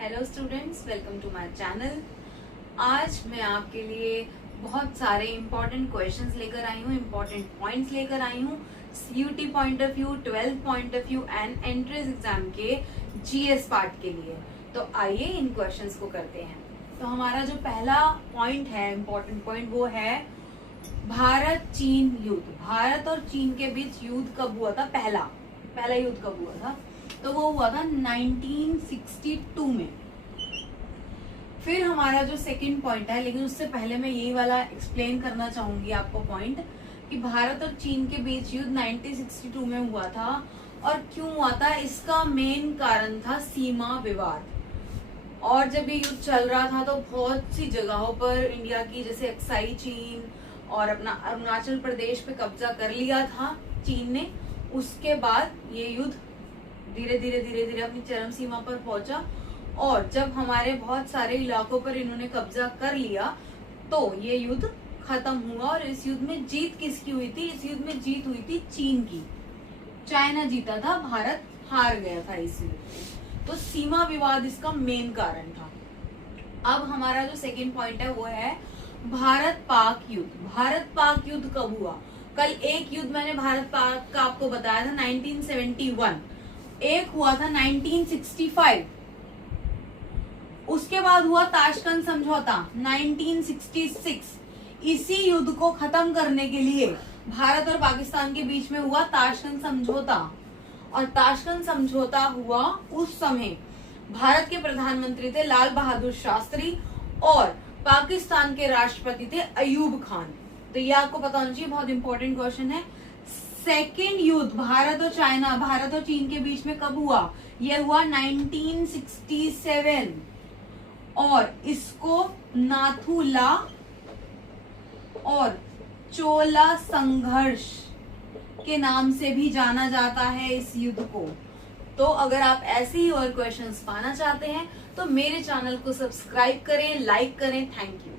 Hello students, welcome to my channel. आज मैं आपके लिए बहुत सारे इम्पोर्टेंट क्वेश्चंस लेकर आई हूँ, इम्पोर्टेंट पॉइंट्स लेकर आई हूँ CUT point of view, 12th point of view and entrance exam के जीएस पार्ट के लिए। तो आइए इन क्वेश्चंस को करते हैं। तो हमारा जो पहला पॉइंट है, इम्पोर्टेंट पॉइंट, वो है भारत चीन युद्ध। भारत और चीन के बीच युद्ध कब हुआ था? पहला युद्ध कब हुआ था? तो वो हुआ था 1962 में। फिर हमारा जो सेकंड पॉइंट है, लेकिन उससे पहले मैं यही वाला एक्सप्लेन करना चाहूंगी आपको पॉइंट कि भारत और चीन के बीच युद्ध 1962 में हुआ था और क्यों हुआ था। इसका मेन कारण था सीमा विवाद। और जब ये युद्ध चल रहा था तो बहुत सी जगहों पर इंडिया की, जैसे अक्साई चीन और अपना अरुणाचल प्रदेश पे कब्जा कर लिया था चीन ने। उसके बाद ये युद्ध धीरे धीरे अपनी चरम सीमा पर पहुंचा और जब हमारे बहुत सारे इलाकों पर इन्होंने कब्जा कर लिया तो ये युद्ध खत्म हुआ। और इस युद्ध में जीत किसकी हुई थी? इस युद्ध में जीत हुई थी चीन की। चाइना जीता था, भारत हार गया था इस युद्ध में। तो सीमा विवाद इसका मेन कारण था। अब हमारा जो सेकेंड पॉइंट है वो है भारत पाक युद्ध। भारत पाक युद्ध कब हुआ? कल एक युद्ध मैंने भारत पाक का आपको बताया था 1971, एक हुआ था 1965, उसके बाद हुआ ताशकंद समझौता 1966। इसी युद्ध को खत्म करने के लिए भारत और पाकिस्तान के बीच में हुआ ताशकंद समझौता। और ताशकंद समझौता हुआ उस समय भारत के प्रधानमंत्री थे लाल बहादुर शास्त्री और पाकिस्तान के राष्ट्रपति थे अयूब खान। तो ये आपको पता होना चाहिए, बहुत इंपॉर्टेंट क्वेश्चन है। सेकेंड युद्ध भारत और चीन के बीच में कब हुआ? यह हुआ 1967 और इसको नाथुला और चोला संघर्ष के नाम से भी जाना जाता है इस युद्ध को। तो अगर आप ऐसे ही और क्वेश्चंस पाना चाहते हैं तो मेरे चैनल को सब्सक्राइब करें, लाइक करें। Thank you.